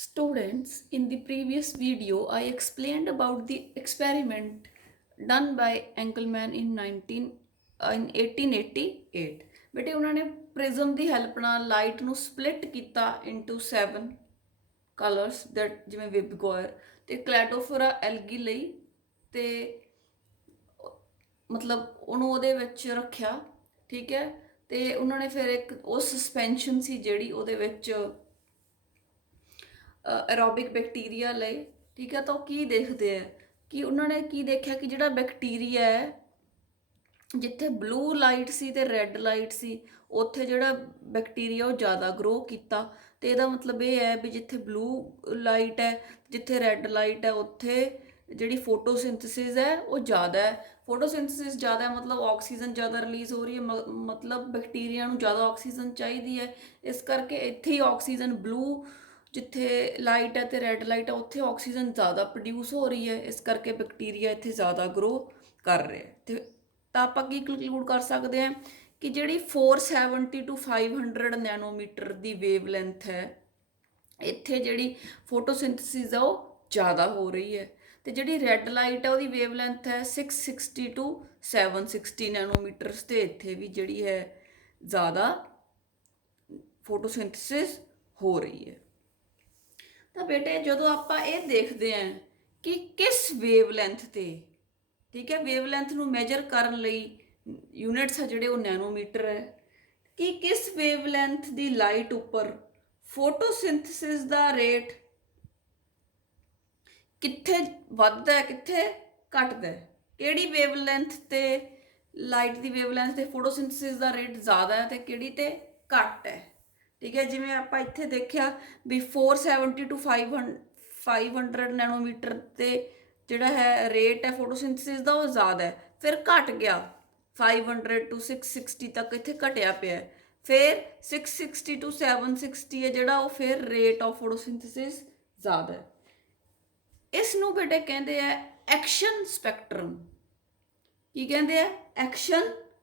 Students, in the previous video, I explained about the experiment done by Engelmann in 1888. ਬੇਟੇ ਉਹਨਾਂ ਨੇ prism ਦੀ help ਨਾਲ light ਨੂੰ split ਕੀਤਾ ਇਨਟੂ 7 ਕਲਰਸ ਦੈਟ ਜਿਵੇਂ ਵਿਬਗੋਇਰ ਤੇ ਕਲੈਟੋਫੋਰਾ ਐਲਗੀ ਲਈ ਤੇ ਮਤਲਬ ਉਹਨੂੰ ਉਹਦੇ ਵਿੱਚ ਰੱਖਿਆ। ਠੀਕ ਹੈ, ਤੇ ਉਹਨਾਂ ਨੇ ਫਿਰ ਇੱਕ ਉਹ ਸਸਪੈਂਸ਼ਨ ਸੀ ਜਿਹੜੀ ਉਹਦੇ ਵਿੱਚ ਐਰੋਬਿਕ ਬੈਕਟੀਰੀਆ ਲਏ। ਠੀਕ ਹੈ, ਤਾਂ ਉਹ ਕੀ ਦੇਖਦੇ ਆ ਕਿ ਉਹਨਾਂ ਨੇ ਕੀ ਦੇਖਿਆ ਕਿ ਜਿਹੜਾ ਬੈਕਟੀਰੀਆ ਹੈ ਜਿੱਥੇ ਬਲੂ ਲਾਈਟ ਸੀ ਤੇ ਰੈੱਡ ਲਾਈਟ ਸੀ ਉੱਥੇ ਜਿਹੜਾ ਬੈਕਟੀਰੀਆ ਉਹ ਜ਼ਿਆਦਾ ਗਰੋ ਕੀਤਾ। ਤੇ ਇਹਦਾ ਮਤਲਬ ਇਹ ਹੈ ਵੀ ਜਿੱਥੇ ਬਲੂ ਲਾਈਟ ਹੈ ਜਿੱਥੇ ਰੈੱਡ ਲਾਈਟ ਹੈ ਉੱਥੇ ਜਿਹੜੀ ਫੋਟੋਸਿੰਥਸਿਸ ਹੈ ਉਹ ਜ਼ਿਆਦਾ ਹੈ। ਫੋਟੋਸਿੰਥਸਿਸ ਜ਼ਿਆਦਾ ਹੈ ਮਤਲਬ ਆਕਸੀਜਨ ਜ਼ਿਆਦਾ ਰਿਲੀਜ਼ ਹੋ ਰਹੀ ਹੈ, ਮਤਲਬ ਬੈਕਟੀਰੀਆ ਨੂੰ ਜ਼ਿਆਦਾ ਆਕਸੀਜਨ ਚਾਹੀਦੀ ਹੈ। ਇਸ ਕਰਕੇ ਇੱਥੇ ਹੀ ਆਕਸੀਜਨ ਬਲੂ ਜਿੱਥੇ ਲਾਈਟ ਹੈ ਤੇ ਰੈੱਡ ਲਾਈਟ ਹੈ ਉੱਥੇ ਆਕਸੀਜਨ ਜ਼ਿਆਦਾ ਪ੍ਰੋਡਿਊਸ ਹੋ ਰਹੀ ਹੈ, ਇਸ ਕਰਕੇ ਬੈਕਟੀਰੀਆ ਇੱਥੇ ਜ਼ਿਆਦਾ ਗਰੋ ਕਰ ਰਿਹਾ ਹੈ। ਤੇ ਤਾਂ ਆਪਾਂ ਕੀ ਕੰਕਲੂਡ ਕਰ ਸਕਦੇ ਹਾਂ ਕਿ ਜਿਹੜੀ 470 to 500 nanometre the wave length ਹੈ ਇੱਥੇ ਜਿਹੜੀ ਫੋਟੋਸਿੰਥਸਿਸ ਆ ਉਹ ਜ਼ਿਆਦਾ ਹੋ ਰਹੀ ਹੈ। ਤੇ ਜਿਹੜੀ ਰੈੱਡ ਲਾਈਟ ਹੈ ਉਹਦੀ ਵੇਵ ਲੈਂਥ ਹੈ 660 ਟੂ 760 ਨੈਨੋਮੀਟਰਸ ਤੇ ਇੱਥੇ ਵੀ ਜਿਹੜੀ ਹੈ ਜ਼ਿਆਦਾ ਫੋਟੋਸਿੰਥਸਿਸ ਹੋ ਰਹੀ ਹੈ। ਤਾਂ ਬੇਟੇ ਜਦੋਂ ਆਪਾਂ ਇਹ ਦੇਖਦੇ ਹਾਂ ਕਿ ਕਿਸ ਵੇਵ ਲੈਂਥ ਤੇ, ਠੀਕ ਹੈ, ਵੇਵ ਲੈਂਥ ਨੂੰ ਮੈਜਰ ਕਰਨ ਲਈ ਯੂਨਿਟਸ ਆ ਜਿਹੜੇ ਉਹ ਨੈਨੋਮੀਟਰ ਹੈ, ਕਿ ਕਿਸ ਵੇਵ ਲੈਂਥ ਦੀ ਲਾਈਟ ਉੱਪਰ ਫੋਟੋਸਿੰਥਸਿਸ ਦਾ ਰੇਟ ਕਿੱਥੇ ਵੱਧਦਾ ਹੈ ਕਿੱਥੇ ਘਟਦਾ ਹੈ, ਕਿਹੜੀ ਵੇਵ ਲੈਂਥ ਤੇ ਲਾਈਟ ਦੀ ਵੇਵ ਲੈਂਥ ਤੇ ਫੋਟੋਸਿੰਥਸਿਸ ਦਾ ਰੇਟ ਜ਼ਿਆਦਾ ਹੈ ਤੇ ਕਿਹੜੀ ਤੇ ਘੱਟ ਹੈ। ਠੀਕ ਹੈ, ਜਿਵੇਂ ਆਪਾਂ ਇੱਥੇ ਦੇਖਿਆ ਵੀ 470 ਟੂ 500 ਨੈਨੋਮੀਟਰ ਤੇ ਜਿਹੜਾ ਹੈ ਰੇਟ ਹੈ ਫੋਟੋਸਿੰਥਸਿਸ ਦਾ ਉਹ ਜ਼ਿਆਦਾ ਹੈ, ਫਿਰ ਘਟ ਗਿਆ 500 ਟੂ 660 ਤੱਕ ਇੱਥੇ ਘਟਿਆ ਪਿਆ। ਫਿਰ 660 ਟੂ 760 ਹੈ ਜਿਹੜਾ ਉਹ ਫਿਰ ਰੇਟ ਆਫ ਫੋਟੋਸਿੰਥਸਿਸ ਜ਼ਿਆਦਾ ਹੈ। ਇਸ ਨੂੰ ਬੇਟੇ ਕਹਿੰਦੇ ਆ ਐਕਸ਼ਨ ਸਪੈਕਟਰਮ। ਕੀ ਕਹਿੰਦੇ ਆ? Action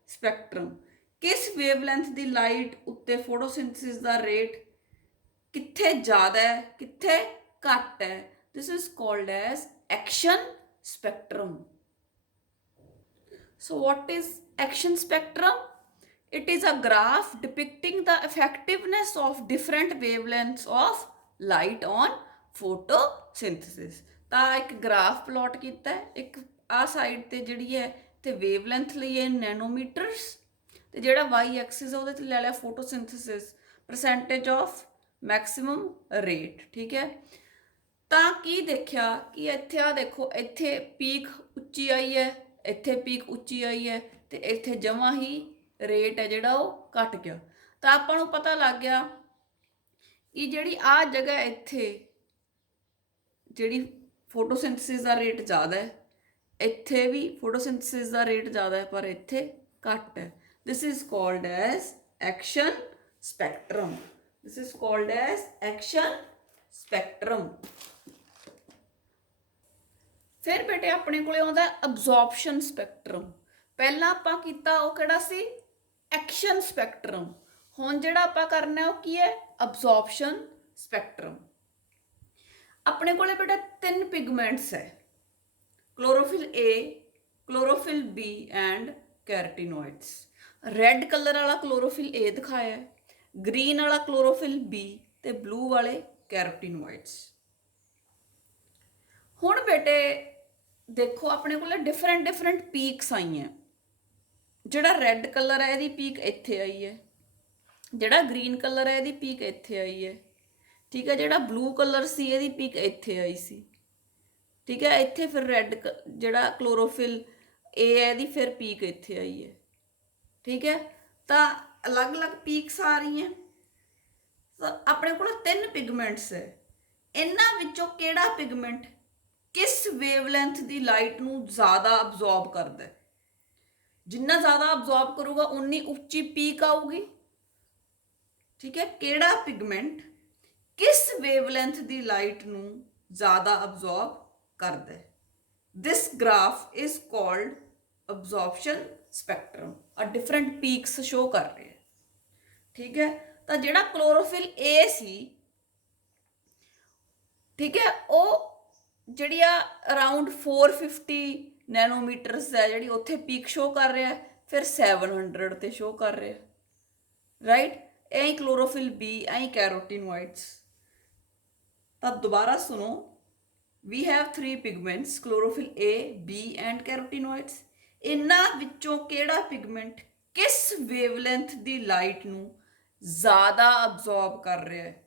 spectrum. ਕਿਸ ਵੇਵਲੈਂਥ ਦੀ ਲਾਈਟ ਉੱਤੇ ਫੋਟੋਸਿੰਥਸਿਸ ਦਾ ਰੇਟ ਕਿੱਥੇ ਜ਼ਿਆਦਾ ਹੈ ਕਿੱਥੇ ਘੱਟ ਹੈ, this is called as action spectrum. So what is action spectrum? It is a graph depicting the effectiveness of different wavelengths of light on photosynthesis. ਤਾਂ ਇੱਕ ਗ੍ਰਾਫ ਪਲਾਟ ਕੀਤਾ ਹੈ, ਇੱਕ ਆ ਸਾਈਡ ਤੇ ਜਿਹੜੀ ਹੈ ਤੇ ਵੇਵਲੈਂਥ ਲਈ ਹੈ ਨੈਨੋਮੀਟਰਸ ਤੇ ਜਿਹੜਾ ਵਾਈ ਐਕਸਿਸ ਉਹਦੇ ਤੇ ਲੈ ਲਿਆ ਫੋਟੋਸਿੰਥਸਿਸ ਪਰਸੈਂਟੇਜ ਆਫ ਮੈਕਸਿਮਮ ਰੇਟ। ਠੀਕ ਹੈ, ਤਾਂ ਕੀ ਦੇਖਿਆ ਕਿ ਇੱਥੇ ਆ ਦੇਖੋ ਇੱਥੇ ਪੀਕ ਉੱਚੀ ਆਈ ਹੈ ਇੱਥੇ ਪੀਕ ਉੱਚੀ ਆਈ ਹੈ ਤੇ ਇੱਥੇ ਜਮਾਂ ਹੀ ਰੇਟ ਹੈ ਜਿਹੜਾ ਉਹ ਘਟ ਗਿਆ। ਤਾਂ ਆਪਾਂ ਨੂੰ ਪਤਾ ਲੱਗ ਗਿਆ ਕਿ ਜਿਹੜੀ ਆ ਜਗ੍ਹਾ ਇੱਥੇ ਜਿਹੜੀ ਫੋਟੋਸਿੰਥਸਿਸ ਦਾ ਰੇਟ ਜ਼ਿਆਦਾ ਹੈ ਇੱਥੇ ਵੀ ਫੋਟੋਸਿੰਥਸਿਸ ਦਾ ਰੇਟ ਜ਼ਿਆਦਾ ਹੈ ਪਰ ਇੱਥੇ ਘੱਟ ਹੈ। This is called as action spectrum. This is called as action spectrum. ਫਿਰ ਬੇਟੇ ਆਪਣੇ ਕੋਲੇ ਆਉਂਦਾ ਅਬਜ਼ੌਰਪਸ਼ਨ ਸਪੈਕਟਰਮ। ਪਹਿਲਾਂ ਆਪਾਂ ਕੀਤਾ ਉਹ ਕਿਹੜਾ ਸੀ? Action spectrum. ਹੁਣ ਜਿਹੜਾ ਆਪਾਂ ਕਰਨਾ ਉਹ ਕੀ ਹੈ? Absorption spectrum. ਆਪਣੇ ਕੋਲੇ ਬੇਟਾ 3 ਪਿਗਮੈਂਟਸ ਹੈ, chlorophyll A, chlorophyll B and carotenoids. Red colour ਵਾਲਾ ਕਲੋਰੋਫਿਲ ਏ ਦਿਖਾਇਆ, ਗ੍ਰੀਨ ਵਾਲਾ ਕਲੋਰੋਫਿਲ ਬੀ ਤੇ ਬਲੂ ਵਾਲੇ ਕੈਰਟੀਨੋਇਡਸ। ਹੁਣ ਬੇਟੇ ਦੇਖੋ ਆਪਣੇ ਕੋਲ ਡਿਫਰੈਂਟ ਪੀਕਸ ਆਈਆਂ। ਜਿਹੜਾ ਰੈੱਡ ਕਲਰ ਹੈ ਇਹਦੀ ਪੀਕ ਇੱਥੇ ਆਈ ਹੈ, ਜਿਹੜਾ ਗ੍ਰੀਨ ਕਲਰ ਹੈ ਇਹਦੀ ਪੀਕ ਇੱਥੇ ਆਈ ਹੈ। ਠੀਕ ਹੈ, ਜਿਹੜਾ ਬਲੂ ਕਲਰ ਸੀ ਇਹਦੀ ਪੀਕ ਇੱਥੇ ਆਈ ਸੀ। ਠੀਕ ਹੈ, ਇੱਥੇ ਫਿਰ ਰੈੱਡ ਜਿਹੜਾ ਕਲੋਰੋਫਿਲ ਏ ਹੈ ਇਹਦੀ ਫਿਰ ਪੀਕ ਇੱਥੇ ਆਈ ਹੈ। ਠੀਕ ਹੈ, ਤਾਂ ਅਲੱਗ-ਅਲੱਗ ਪੀਕਸ ਆ ਰਹੀਆਂ। ਤਾਂ ਆਪਣੇ ਕੋਲ 3 ਪਿਗਮੈਂਟਸ ਹੈ, ਇਹਨਾਂ ਵਿੱਚੋਂ ਕਿਹੜਾ ਪਿਗਮੈਂਟ ਕਿਸ ਵੇਵਲੈਂਥ ਦੀ ਲਾਈਟ ਨੂੰ ਜ਼ਿਆਦਾ ਅਬਜ਼ੌਰਬ ਕਰਦਾ ਹੈ? ਜਿੰਨਾ ਜ਼ਿਆਦਾ ਅਬਜ਼ੌਰਬ ਕਰੂਗਾ ਉਨੀ ਉੱਚੀ ਪੀਕ ਆਊਗੀ। ਠੀਕ ਹੈ, ਕਿਹੜਾ ਪਿਗਮੈਂਟ ਕਿਸ ਵੇਵਲੈਂਥ ਦੀ ਲਾਈਟ ਨੂੰ ਜ਼ਿਆਦਾ ਅਬਜ਼ੌਰਬ ਕਰਦਾ ਹੈ? ਦਿਸ ਗ੍ਰਾਫ ਇਜ਼ ਕਾਲਡ ਅਬਜ਼ੌਰਪਸ਼ਨ ਸਪੈਕਟਰਮ। ਆ ਡਿਫਰੈਂਟ ਪੀਕਸ ਸ਼ੋ ਕਰ ਰਹੇ ਹੈ। ਠੀਕ ਹੈ, ਤਾਂ ਜਿਹੜਾ ਕਲੋਰੋਫਿਲ ਏ ਸੀ ठीक है। ਉਹ ਜਿਹੜੀ ਆ ਅਰਾਊਂਡ 450 ਨੈਨੋਮੀਟਰਸ ਹੈ ਜਿਹੜੀ ਉੱਥੇ ਪੀਕ ਸ਼ੋ ਕਰ ਰਿਹਾ ਹੈ, ਫਿਰ 700 ਤੇ ਸ਼ੋ ਕਰ ਰਿਹਾ, ਰਾਈਟ। ਐਂ ਹੀ ਕਲੋਰੋਫਿਲ ਬੀ, ਐਂ ਹੀ ਕੈਰੋਟੀਨੋਇਡਸ। ਤਾਂ ਦੁਬਾਰਾ ਸੁਣੋ, we have three pigments chlorophyll A, B and carotenoids। ਇਹਨਾਂ ਵਿੱਚੋਂ ਕਿਹੜਾ ਪਿਗਮੈਂਟ ਕਿਸ ਵੇਵਲੈਂਥ ਦੀ ਲਾਈਟ ਨੂੰ ਜ਼ਿਆਦਾ ਅਬਜ਼ੌਰਬ ਕਰ ਰਿਹਾ ਹੈ,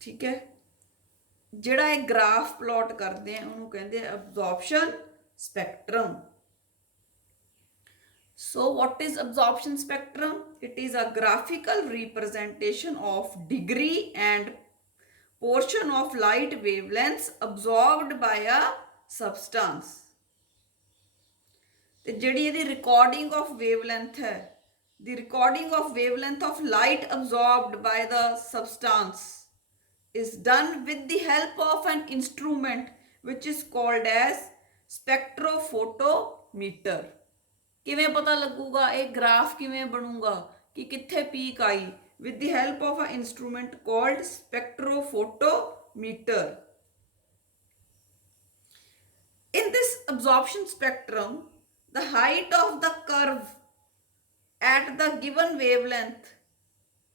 ਠੀਕ ਹੈ। ਜਿਹੜਾ ਇਹ ਗ੍ਰਾਫ ਪਲਾਟ ਕਰਦੇ ਆ ਉਹਨੂੰ ਕਹਿੰਦੇ ਆ ਅਬਜ਼ੌਰਪਸ਼ਨ spectrum. So what is absorption spectrum? It is a graphical representation of degree and portion of light wavelengths absorbed by a substance। ਤੇ ਜਿਹੜੀ ਇਹਦੀ recording of wavelength ਹੈ, the recording of wavelength of light absorbed by the substance is done with the help of an instrument which is called as spectrophotometer। ਕਿਵੇਂ ਪਤਾ ਲੱਗੂਗਾ, ਇਹ graph ਕਿਵੇਂ ਬਣੂਗਾ ਕਿ ਕਿੱਥੇ peak I? with the help of an instrument called spectrophotometer। In this absorption spectrum, the height of the curve at the given wavelength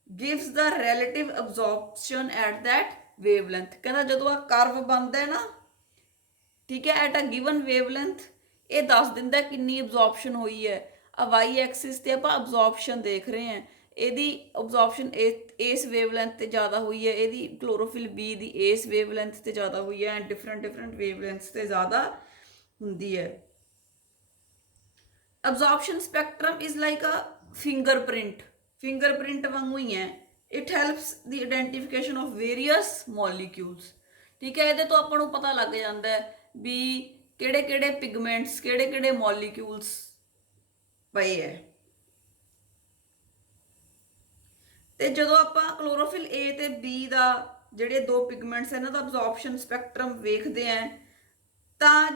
gives the relative absorption at that wavelength। ਕਹਿੰਦਾ ਜਦੋਂ ਆ curve ਬਣਦਾ ਹੈ ਨਾ, ਠੀਕ ਹੈ, at a given wavelength, ਇਹ ਦੱਸ ਦਿੰਦਾ ਕਿੰਨੀ ਅਬਜ਼ੌਰਪਸ਼ਨ ਹੋਈ ਹੈ। ਆ ਵਾਈ ਐਕਸਿਸ ਤੇ ਆਪਾਂ ਅਬਜ਼ੌਰਪਸ਼ਨ ਦੇਖ ਰਹੇ ਹਾਂ, ਇਹਦੀ ਅਬਜ਼ੌਰਪਸ਼ਨ ਇਸ ਵੇਵਲੈਂਥ ਤੇ ਜ਼ਿਆਦਾ ਹੋਈ ਹੈ, ਇਹਦੀ ਕਲੋਰੋਫਿਲ ਬੀ ਦੀ ਇਸ ਵੇਵਲੈਂਥ ਤੇ ਜ਼ਿਆਦਾ ਹੋਈ ਹੈ, ਐਂਡ ਡਿਫਰੈਂਟ ਵੇਵਲੈਂਥਸ ਤੇ ਜ਼ਿਆਦਾ ਹੁੰਦੀ ਹੈ। Absorption spectrum is like a fingerprint ਵਾਂਗੂ ਹੀ ਹੈ। It helps the identification of various molecules, ਠੀਕ ਹੈ। ਇਹਦੇ ਤੋਂ ਆਪਾਂ ਨੂੰ ਪਤਾ ਲੱਗ ਜਾਂਦਾ ਹੈ ਵੀ ਕਿਹੜੇ ਕਿਹੜੇ ਪਿਗਮੈਂਟਸ, ਕਿਹੜੇ ਕਿਹੜੇ ਮੋਲੀਕਿਊਲਸ ਪਏ ਹੈ। ਤੇ ਜਦੋਂ ਆਪਾਂ ਕਲੋਰੋਫਿਲ ਏ ਤੇ ਬੀ ਦਾ, ਜਿਹੜੇ ਦੋ ਪਿਗਮੈਂਟਸ ਇਹਨਾਂ ਦਾ ਅਬਜ਼ੌਰਪਸ਼ਨ ਸਪੈਕਟਰਮ ਵੇਖਦੇ ਆ, ਤਾਂ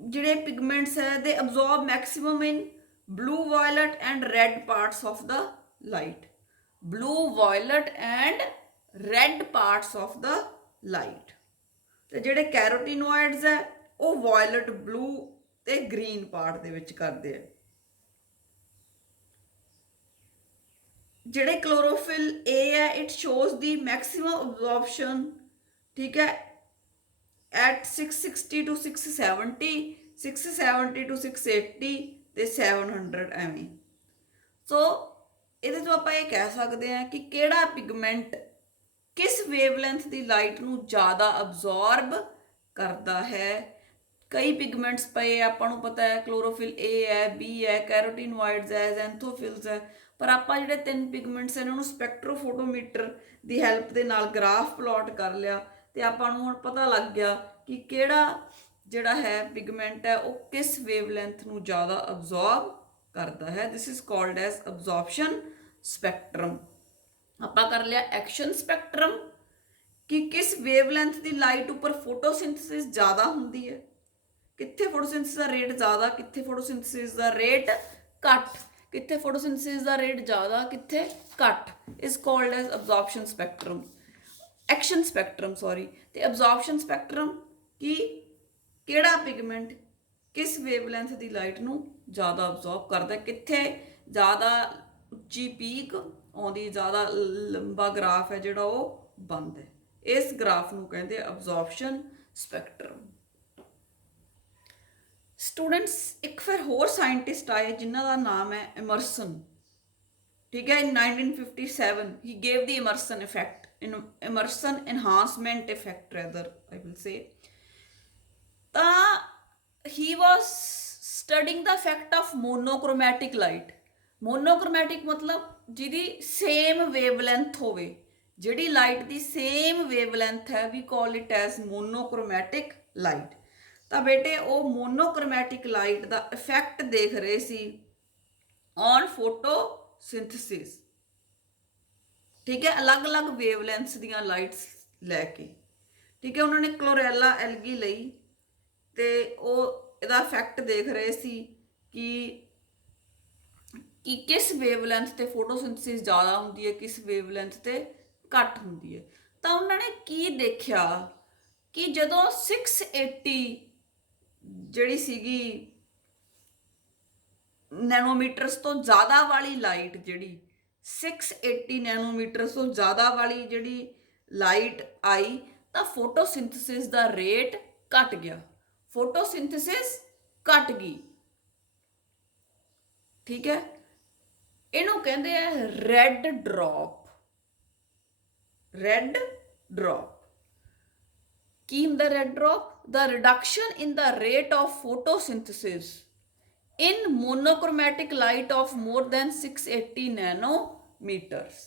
ਜਿਹੜੇ ਪਿਗਮੈਂਟਸ ਹੈ ਦੇ absorb maximum in blue, violet and red parts of the light। blue, violet and red parts of the light। ਤੇ ਜਿਹੜੇ ਕੈਰੋਟੀਨੋਇਡਸ ਹੈ ਉਹ ਵਾਇਲਟ, ਬਲੂ ਤੇ ਗ੍ਰੀਨ ਪਾਰਟ ਦੇ ਵਿੱਚ ਕਰਦੇ ਆ। ਜਿਹੜੇ ਕਲੋਰੋਫਿਲ ਏ ਹੈ, ਇਟ ਸ਼ੋਜ਼ ਦੀ ਮੈਕਸਿਮਮ ਅਬਜ਼ੌਰਪਸ਼ਨ, ਠੀਕ ਹੈ, ਐਟ 660 to 670, 670 to 680 ਤੇ 700 ਐਵੇਂ। ਸੋ ਇਹਦੇ ਤੋਂ ਆਪਾਂ ਇਹ ਕਹਿ ਸਕਦੇ ਹਾਂ ਕਿ ਕਿਹੜਾ ਪਿਗਮੈਂਟ ਕਿਸ ਵੇਵਲੈਂਥ ਦੀ ਲਾਈਟ ਨੂੰ ਜ਼ਿਆਦਾ ਅਬਜ਼ੌਰਬ ਕਰਦਾ ਹੈ। ਕਈ ਪਿਗਮੈਂਟਸ ਪਏ ਆਪਾਂ ਨੂੰ ਪਤਾ ਹੈ, ਕਲੋਰੋਫਿਲ ਏ ਹੈ, ਬੀ ਹੈ, ਕੈਰੋਟੀਨੋਇਡਸ ਹੈ, ਜ਼ੈਂਥੋਫਿਲਸ ਹੈ, ਪਰ ਆਪਾਂ ਜਿਹੜੇ ਤਿੰਨ ਪਿਗਮੈਂਟਸ ਇਹਨਾਂ ਨੂੰ ਸਪੈਕਟਰੋਫੋਟੋਮੀਟਰ ਦੀ ਹੈਲਪ ਦੇ ਨਾਲ ਗ੍ਰਾਫ ਪਲਾਟ ਕਰ ਲਿਆ ਤੇ ਆਪਾਂ ਨੂੰ ਹੁਣ ਪਤਾ ਲੱਗ ਗਿਆ ਕਿ ਕਿਹੜਾ ਜਿਹੜਾ ਹੈ ਪਿਗਮੈਂਟ ਹੈ ਉਹ ਕਿਸ ਵੇਵਲੈਂਥ ਨੂੰ ਜ਼ਿਆਦਾ ਅਬਜ਼ੌਰਬ ਕਰਦਾ ਹੈ। This is called as absorption spectrum. ਆਪਾਂ ਕਰ ਲਿਆ ਐਕਸ਼ਨ ਸਪੈਕਟਰਮ ਕਿ ਕਿਸ ਵੇਵਲੈਂਥ ਦੀ ਲਾਈਟ ਉੱਪਰ ਫੋਟੋਸਿੰਥਸਿਸ ਜ਼ਿਆਦਾ ਹੁੰਦੀ ਹੈ, ਕਿੱਥੇ ਫੋਟੋਸਿੰਥਸਿਸ ਦਾ ਰੇਟ ਜ਼ਿਆਦਾ, ਕਿੱਥੇ ਫੋਟੋਸਿੰਥਸਿਸ ਦਾ ਰੇਟ ਘੱਟ, ਕਿੱਥੇ ਫੋਟੋਸਿੰਥਸਿਸ ਦਾ ਰੇਟ ਜ਼ਿਆਦਾ, ਕਿੱਥੇ ਘੱਟ, is called as absorption spectrum, action spectrum sorry. ਤੇ ਅਬਜ਼ੌਰਪਸ਼ਨ ਸਪੈਕਟਰਮ ਕਿ ਕਿਹੜਾ ਪਿਗਮੈਂਟ ਕਿਸ ਵੇਵਲੈਂਥ ਦੀ ਲਾਈਟ ਨੂੰ ਜ਼ਿਆਦਾ ਅਬਜ਼ੌਰਬ ਕਰਦਾ, ਕਿੱਥੇ ਜ਼ਿਆਦਾ ਉੱਚੀ ਪੀਕ ਆਉਂਦੀ, ਜ਼ਿਆਦਾ ਲੰਬਾ ਗ੍ਰਾਫ ਹੈ ਜਿਹੜਾ ਉਹ ਬਣਦਾ। ਇਸ ਗ੍ਰਾਫ ਨੂੰ ਕਹਿੰਦੇ ਅਬਜ਼ੌਰਪਸ਼ਨ ਸਪੈਕਟਰਮ। ਸਟੂਡੈਂਟਸ, ਇੱਕ ਫਿਰ ਹੋਰ ਸਾਇੰਟਿਸਟ ਆਏ ਜਿਨ੍ਹਾਂ ਦਾ ਨਾਮ ਹੈ ਐਮਰਸਨ, ਠੀਕ ਹੈ। In 1957 he gave the Emerson effect, Emerson enhancement effect rather I will say. ਤਾਂ he was studying the effect of monochromatic light. Monochromatic ਮਤਲਬ ਜਿਹਦੀ ਸੇਮ ਵੇਵਲੈਂਥ ਹੋਵੇ, ਜਿਹੜੀ ਲਾਈਟ ਦੀ ਸੇਮ ਵੇਵਲੈਂਥ ਹੈ, we call it as monochromatic light. ਤਾਂ ਬੇਟੇ ਉਹ monochromatic light ਦਾ effect ਦੇਖ ਰਹੇ ਸੀ ਔਨ ਫੋਟੋਸਿੰਥਸਿਸ, ਠੀਕ ਹੈ, ਅਲੱਗ-ਅਲੱਗ ਵੇਵਲੈਂਥਸ ਦੀਆਂ ਲਾਈਟਸ ਲੈ ਕੇ, ਠੀਕ ਹੈ। ਉਹਨਾਂ ਨੇ ਕਲੋਰੈਲਾ ਐਲਗੀ ਲਈ ਤੇ ਉਹ ਇਹਦਾ ਇਫੈਕਟ ਦੇਖ ਰਹੇ ਸੀ ਕਿ ਕਿਸ ਵੇਵਲੈਂਥ ਤੇ ਫੋਟੋਸਿੰਥਸਿਸ ਜ਼ਿਆਦਾ ਹੁੰਦੀ ਹੈ, ਕਿਸ ਵੇਵਲੈਂਥ ਤੇ ਘੱਟ ਹੁੰਦੀ ਹੈ। ਤਾਂ ਉਹਨਾਂ ਨੇ ਕੀ ਦੇਖਿਆ ਕਿ ਜਦੋਂ 680 ਜਿਹੜੀ ਸੀਗੀ ਨੈਨੋਮੀਟਰਸ ਤੋਂ ਜ਼ਿਆਦਾ ਵਾਲੀ ਲਾਈਟ, ਜਿਹੜੀ 680 ਨੈਨੋਮੀਟਰਸ ਤੋਂ ਜ਼ਿਆਦਾ ਵਾਲੀ ਜਿਹੜੀ ਲਾਈਟ ਆਈ, ਤਾਂ ਫੋਟੋਸਿੰਥੇਸਿਸ ਦਾ ਰੇਟ ਘਟ ਗਿਆ, ਫੋਟੋਸਿੰਥੇਸਿਸ ਘਟ ਗਈ। ਠੀਕ ਹੈ, ਇਹਨੂੰ ਕਹਿੰਦੇ ਆ ਰੈੱਡ ਡ੍ਰੌਪ। ਰੈੱਡ ਡ੍ਰੌਪ ਕੀ ਹੁੰਦਾ? Red drop the reduction in the rate of photosynthesis in monochromatic light of more than 680 nanometers।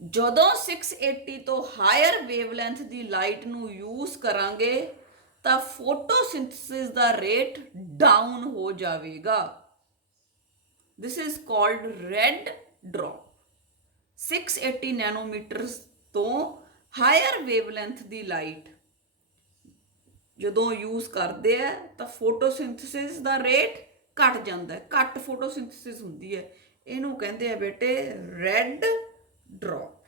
ਜਦੋਂ 680 ਤੋਂ ਹਾਇਰ ਵੇਵਲੈਂਥ ਦੀ ਲਾਈਟ ਨੂੰ ਯੂਜ਼ ਕਰਾਂਗੇ ਤਾਂ ਫੋਟੋਸਿੰਥੇਸਿਸ ਦਾ ਰੇਟ ਡਾਊਨ ਹੋ ਜਾਵੇਗਾ। ਦਿਸ ਇਜ਼ ਕਾਲਡ ਰੈੱਡ ਡ੍ਰੌਪ। 680 ਨੈਨੋਮੀਟਰਸ ਤੋਂ ਹਾਇਰ ਵੇਵਲੈਂਥ ਦੀ ਲਾਈਟ ਜਦੋਂ ਯੂਜ਼ ਕਰਦੇ ਆ ਤਾਂ ਫੋਟੋਸਿੰਥੇਸਿਸ ਦਾ ਰੇਟ ਘਟ ਜਾਂਦਾ ਹੈ, ਘੱਟ ਫੋਟੋਸਿੰਥੇਸਿਸ ਹੁੰਦੀ ਹੈ। ਇਹਨੂੰ ਕਹਿੰਦੇ ਆ ਬੇਟੇ ਰੈੱਡ ਡ੍ਰੌਪ।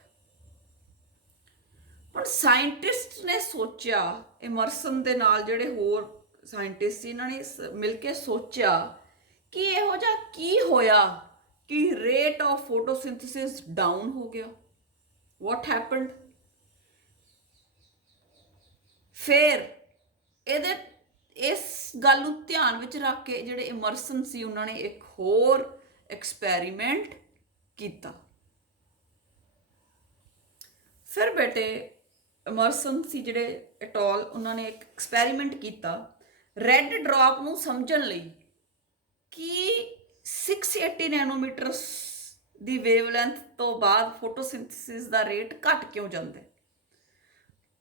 ਹੁਣ ਸਾਇੰਟਿਸਟ ਨੇ ਸੋਚਿਆ, ਇਮਰਸਨ ਦੇ ਨਾਲ ਜਿਹੜੇ ਹੋਰ ਸਾਇੰਟਿਸਟ ਸੀ, ਇਹਨਾਂ ਨੇ ਮਿਲ ਕੇ ਸੋਚਿਆ ਕਿ ਇਹੋ ਜਿਹਾ ਕੀ ਹੋਇਆ ਕਿ ਰੇਟ ਆਫ ਫੋਟੋਸਿੰਥੇਸਿਸ ਡਾਊਨ ਹੋ ਗਿਆ। What happened? ਫਿਰ ਇਹਦੇ ਇਸ ਗੱਲ ਨੂੰ ਧਿਆਨ ਵਿੱਚ ਰੱਖ ਕੇ ਜਿਹੜੇ ਇਮਰਸਨ ਸੀ ਉਹਨਾਂ ਨੇ ਇੱਕ ਹੋਰ ਐਕਸਪੈਰੀਮੈਂਟ ਕੀਤਾ। ਫਿਰ ਬੇਟੇ ਇਮਰਸਨ ਸੀ ਜਿਹੜੇ ਐਟੋਲ, ਉਹਨਾਂ ਨੇ ਇੱਕ ਐਕਸਪੈਰੀਮੈਂਟ ਕੀਤਾ ਰੈੱਡ ਡ੍ਰੌਪ ਨੂੰ ਸਮਝਣ ਲਈ ਕਿ 680 ਨੈਨੋਮੀਟਰਸ ਦੀ ਵੇਵਲੈਂਥ ਤੋਂ ਬਾਅਦ ਫੋਟੋਸਿੰਥੇਸਿਸ ਦਾ ਰੇਟ ਘਟ ਕਿਉਂ ਜਾਂਦਾ।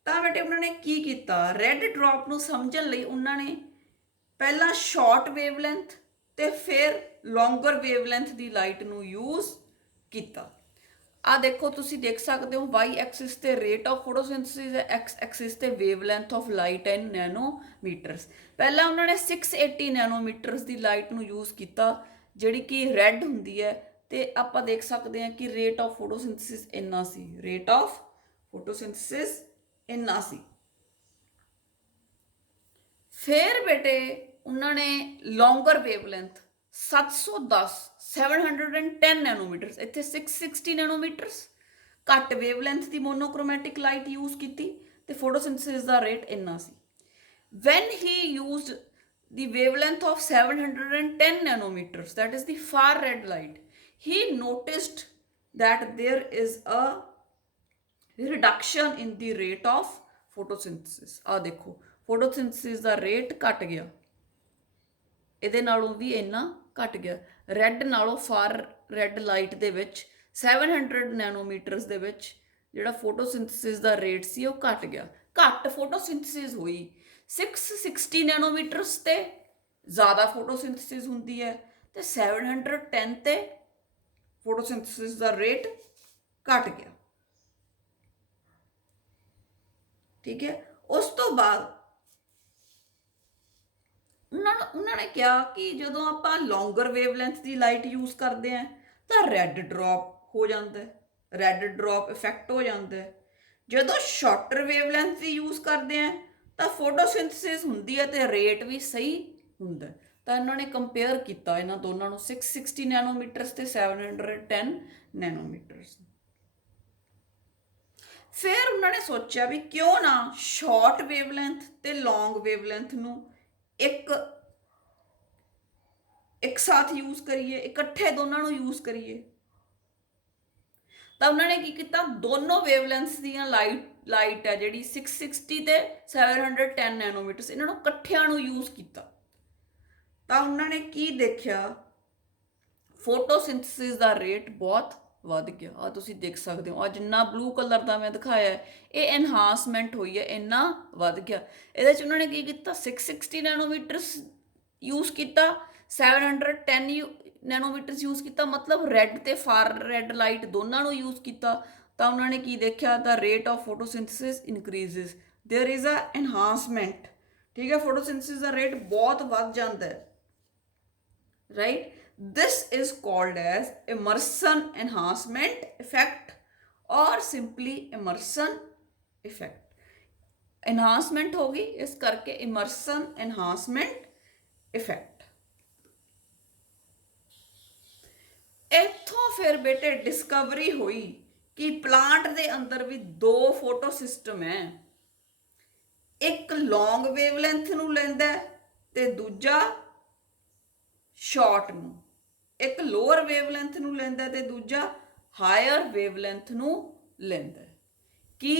ਤਾਂ ਬੇਟੇ ਉਹਨਾਂ ਨੇ ਕੀ ਕੀਤਾ? ਰੈੱਡ ਡ੍ਰੌਪ ਨੂੰ ਸਮਝਣ ਲਈ ਉਹਨਾਂ ਨੇ ਪਹਿਲਾਂ ਸ਼ਾਰਟ ਵੇਵਲੈਂਥ ਤੇ ਫਿਰ ਲੌਂਗਰ ਵੇਵਲੈਂਥ ਦੀ ਲਾਈਟ ਨੂੰ ਯੂਜ਼ ਕੀਤਾ। ਆ ਦੇਖੋ, ਤੁਸੀਂ ਦੇਖ ਸਕਦੇ ਹੋ ਵਾਈ ਐਕਸਿਸ ਤੇ ਰੇਟ ਆਫ ਫੋਟੋਸਿੰਥੇਸਿਸ ਹੈ, ਐਕਸ ਐਕਸਿਸ ਤੇ ਵੇਵਲੈਂਥ ਆਫ ਲਾਈਟ ਇਨ ਨੈਨੋਮੀਟਰਸ। ਪਹਿਲਾਂ ਉਹਨਾਂ ਨੇ 680 ਨੈਨੋਮੀਟਰਸ ਦੀ ਲਾਈਟ ਨੂੰ ਯੂਜ਼ ਕੀਤਾ ਜਿਹੜੀ ਕਿ ਰੈੱਡ ਹੁੰਦੀ ਹੈ, ਤੇ ਆਪਾਂ ਦੇਖ ਸਕਦੇ ਹਾਂ ਕਿ ਰੇਟ ਆਫ ਫੋਟੋਸਿੰਥੇਸਿਸ ਇੰਨਾ ਸੀ, ਰੇਟ ਆਫ ਫੋਟੋਸਿੰਥੇਸਿਸ ਇੰਨਾ ਸੀ। ਫਿਰ ਬੇਟੇ ਉਹਨਾਂ ਨੇ ਲੌਂਗਰ ਵੇਵਲੈਂਥ 710 ਨੈਨੋਮੀਟਰਸ, ਇੱਥੇ 660 ਨੈਨੋਮੀਟਰਸ ਘੱਟ ਵੇਵਲੈਂਥ ਦੀ ਮੋਨੋਕ੍ਰੋਮੈਟਿਕ ਲਾਈਟ ਯੂਜ਼ ਕੀਤੀ ਤੇ ਫੋਟੋਸਿੰਥੇਸਿਸ ਦਾ ਰੇਟ ਇੰਨਾ ਸੀ। When he used the wavelength of 710 nanometers, that is the far red light, he noticed that there is a reduction in the rate of photosynthesis। ਆ ਦੇਖੋ, photosynthesis ਦਾ rate ਘਟ ਗਿਆ, ਇਹਦੇ ਨਾਲੋਂ ਵੀ ਇੰਨਾ ਘਟ ਗਿਆ। ਰੈੱਡ ਨਾਲੋਂ ਫਾਰ ਰੈੱਡ ਲਾਈਟ ਦੇ ਵਿੱਚ 700 ਨੈਨੋਮੀਟਰਸ ਦੇ ਵਿੱਚ ਜਿਹੜਾ ਫੋਟੋਸਿੰਥੇਸਿਸ ਦਾ ਰੇਟ ਸੀ ਉਹ ਘਟ ਗਿਆ, ਘੱਟ ਫੋਟੋਸਿੰਥੇਸਿਸ ਹੋਈ। 660 ਨੈਨੋਮੀਟਰਸ ਤੇ ਜ਼ਿਆਦਾ ਫੋਟੋਸਿੰਥੇਸਿਸ ਹੁੰਦੀ ਹੈ ਤੇ 710 ਤੇ ਫੋਟੋਸਿੰਥੇਸਿਸ ਦਾ ਰੇਟ ਘਟ ਗਿਆ। ਠੀਕ ਹੈ, ਉਸ ਤੋਂ ਬਾਅਦ ਉਹਨਾਂ ਨੇ ਕਿਹਾ ਕਿ ਜਦੋਂ ਆਪਾਂ ਲੌਂਗਰ ਵੇਵਲੈਂਥ ਦੀ ਲਾਈਟ ਯੂਜ਼ ਕਰਦੇ ਹਾਂ ਤਾਂ ਰੈੱਡ ਡ੍ਰੌਪ ਹੋ ਜਾਂਦਾ ਹੈ, ਰੈੱਡ ਡ੍ਰੌਪ ਇਫੈਕਟ ਹੋ ਜਾਂਦਾ ਹੈ। ਜਦੋਂ ਸ਼ਾਰਟਰ ਵੇਵਲੈਂਥ ਦੀ ਯੂਜ਼ ਕਰਦੇ ਹਾਂ ਤਾਂ ਫੋਟੋਸਿੰਥੇਸਿਸ ਹੁੰਦੀ ਹੈ ਤੇ ਰੇਟ ਵੀ ਸਹੀ ਹੁੰਦਾ। ਤਾਂ ਇਹਨਾਂ ਨੇ ਕੰਪੇਅਰ ਕੀਤਾ ਇਹਨਾਂ ਦੋਨਾਂ ਨੂੰ, 660 ਨੈਨੋਮੀਟਰਸ ਤੇ 710 ਨੈਨੋਮੀਟਰਸ। ਫਿਰ ਉਹਨਾਂ ਨੇ ਸੋਚਿਆ ਵੀ ਕਿਉਂ ਨਾ ਸ਼ਾਰਟ ਵੇਵਲੈਂਥ ਤੇ ਲੌਂਗ ਵੇਵਲੈਂਥ ਨੂੰ ਇੱਕ ਸਾਥ ਯੂਜ਼ ਕਰੀਏ, ਇਕੱਠੇ ਦੋਨਾਂ ਨੂੰ ਯੂਜ਼ ਕਰੀਏ। ਤਾਂ ਉਹਨਾਂ ਨੇ ਕੀ ਕੀਤਾ, ਦੋਨੋਂ ਵੇਵਲੈਂਥਸ ਦੀਆਂ ਲਾਈਟ ਹੈ ਜਿਹੜੀ 660 ਤੇ 710 ਨੈਨੋਮੀਟਰਸ, ਇਹਨਾਂ ਨੂੰ ਇਕੱਠਿਆਂ ਨੂੰ ਯੂਜ਼ ਕੀਤਾ। ਤਾਂ ਉਹਨਾਂ ਨੇ ਕੀ ਦੇਖਿਆ, ਫੋਟੋਸਿੰਥੇਸਿਸ ਦਾ ਰੇਟ ਬਹੁਤ ਵੱਧ ਗਿਆ। ਆ ਤੁਸੀਂ ਦੇਖ ਸਕਦੇ ਹੋ, ਆ ਜਿੰਨਾ ਬਲੂ ਕਲਰ ਦਾ ਮੈਂ ਦਿਖਾਇਆ ਇਹ ਐਨਹਾਂਸਮੈਂਟ ਹੋਈ ਹੈ, ਇੰਨਾ ਵੱਧ ਗਿਆ। ਇਹਦੇ 'ਚ ਉਹਨਾਂ ਨੇ ਕੀ ਕੀਤਾ, 660 ਨੈਨੋਮੀਟਰਸ ਯੂਜ਼ ਕੀਤਾ, 710 ਨੈਨੋਮੀਟਰਸ ਯੂਜ਼ ਕੀਤਾ, ਮਤਲਬ ਰੈੱਡ ਤੇ ਫਾਰ ਰੈੱਡ ਲਾਈਟ ਦੋਨਾਂ ਨੂੰ ਯੂਜ਼ ਕੀਤਾ। ਤਾਂ ਉਹਨਾਂ ਨੇ ਕੀ ਦੇਖਿਆ, the rate of photosynthesis increases, there is a enhancement. ਠੀਕ ਹੈ, ਫੋਟੋਸਿੰਥੇਸਿਸ ਦਾ ਰੇਟ ਬਹੁਤ ਵੱਧ ਜਾਂਦਾ ਹੈ, right. This is called as immersion enhancement effect or or simply immersion effect? Enhancement होगी, इस करके immersion enhancement effect। इत्थों फिर बेटे डिस्कवरी हुई कि प्लांट ਦੇ ਅੰਦਰ ਵੀ ਦੋ ਫੋਟੋ ਸਿਸਟਮ ਹੈ, ਇੱਕ ਲੌਂਗ ਵੇਵਲੈਂਥ ਨੂੰ ਲੈਂਦਾ ਤੇ ਦੂਜਾ ਸ਼ਾਰਟ ਨੂੰ, ਇੱਕ ਲੋਅਰ ਵੇਵਲੈਂਥ ਨੂੰ ਲੈਂਦਾ ਤੇ ਦੂਜਾ ਹਾਇਰ ਵੇਵਲੈਂਥ ਨੂੰ ਲੈਂਦਾ, ਕਿ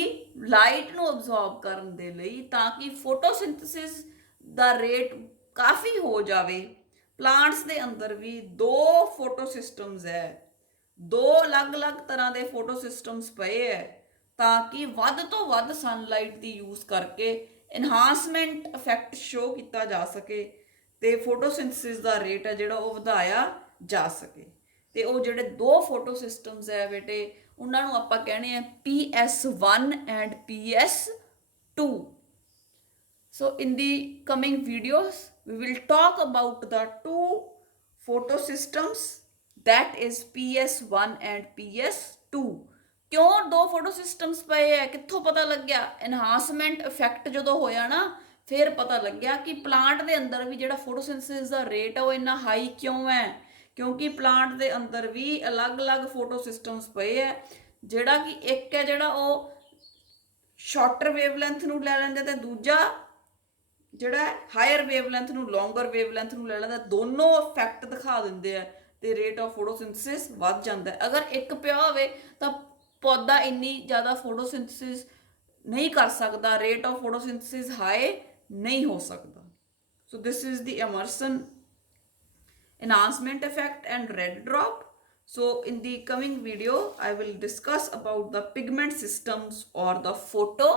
ਲਾਈਟ ਨੂੰ ਅਬਜ਼ੌਰਬ ਕਰਨ ਦੇ ਲਈ, ਤਾਂ ਕਿ ਫੋਟੋਸਿੰਥੇਸਿਸ ਦਾ ਰੇਟ ਕਾਫੀ ਹੋ ਜਾਵੇ। ਪਲਾਂਟਸ ਦੇ ਅੰਦਰ ਵੀ ਦੋ ਫੋਟੋ ਸਿਸਟਮਸ ਹੈ, ਦੋ ਅਲੱਗ-ਅਲੱਗ ਤਰ੍ਹਾਂ ਦੇ ਫੋਟੋ ਸਿਸਟਮਸ ਪਏ ਹੈ, ਤਾਂ ਕਿ ਵੱਧ ਤੋਂ ਵੱਧ ਸਨਲਾਈਟ ਦੀ ਯੂਜ਼ ਕਰਕੇ ਇਨਹਾਂਸਮੈਂਟ ਇਫੈਕਟ ਸ਼ੋ ਕੀਤਾ ਜਾ ਸਕੇ ਤੇ ਫੋਟੋਸਿੰਥੇਸਿਸ ਦਾ ਰੇਟ ਹੈ ਜਿਹੜਾ ਉਹ ਵਧਾਇਆ ਜਾ ਸਕੇ। ਤੇ ਉਹ ਜਿਹੜੇ ਦੋ ਫੋਟੋ ਸਿਸਟਮਸ ਹੈ ਬੇਟੇ, ਉਹਨਾਂ ਨੂੰ ਆਪਾਂ ਕਹਿੰਦੇ ਆ PS1 and PS2। So in the coming videos we will talk about the two photo systems, that is PS1 and PS2। ਕਿਉਂ ਦੋ ਫੋਟੋ ਸਿਸਟਮਸ ਪਏ ਹੈ, ਕਿੱਥੋਂ ਪਤਾ ਲੱਗਿਆ? ਇਨਹਾਂਸਮੈਂਟ ਇਫੈਕਟ ਜਦੋਂ ਹੋਇਆ ਨਾ, ਫਿਰ ਪਤਾ ਲੱਗਿਆ ਕਿ ਪਲਾਂਟ ਦੇ ਅੰਦਰ ਵੀ ਜਿਹੜਾ ਫੋਟੋਸਿੰਥੇਸਿਸ ਦਾ ਰੇਟ ਹੈ ਉਹ ਇੰਨਾ ਹਾਈ ਕਿਉਂ ਹੈ, ਕਿਉਂਕਿ ਪਲਾਂਟ ਦੇ ਅੰਦਰ ਵੀ ਅਲੱਗ-ਅਲੱਗ ਫੋਟੋ ਸਿਸਟਮਸ ਪਏ ਹੈ, ਜਿਹੜਾ ਕਿ ਇੱਕ ਹੈ ਜਿਹੜਾ ਉਹ ਸ਼ਾਰਟਰ ਵੇਵਲੈਂਥ ਨੂੰ ਲੈ ਲੈਂਦਾ ਤੇ ਦੂਜਾ ਜਿਹੜਾ ਹਾਇਰ ਵੇਵਲੈਂਥ ਨੂੰ, ਲੌਂਗਰ ਵੇਵਲੈਂਥ ਨੂੰ ਲੈ ਲੈਂਦਾ। ਦੋਨੋਂ ਇਫੈਕਟ ਦਿਖਾ ਦਿੰਦੇ ਆ ਤੇ ਰੇਟ ਆਫ ਫੋਟੋਸਿੰਥੇਸਿਸ ਵੱਧ ਜਾਂਦਾ ਹੈ। ਅਗਰ ਇੱਕ ਪਿਆ ਹੋਵੇ ਤਾਂ ਪੌਦਾ ਇੰਨੀ ਜ਼ਿਆਦਾ ਫੋਟੋਸਿੰਥੇਸਿਸ ਨਹੀਂ ਕਰ ਸਕਦਾ, ਰੇਟ ਆਫ ਫੋਟੋਸਿੰਥੇਸਿਸ ਹਾਈ ਨਹੀਂ ਹੋ ਸਕਦਾ। So this is the Emerson enhancement effect and red drop. So in the coming video I will discuss about the pigment systems or the photo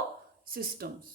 systems.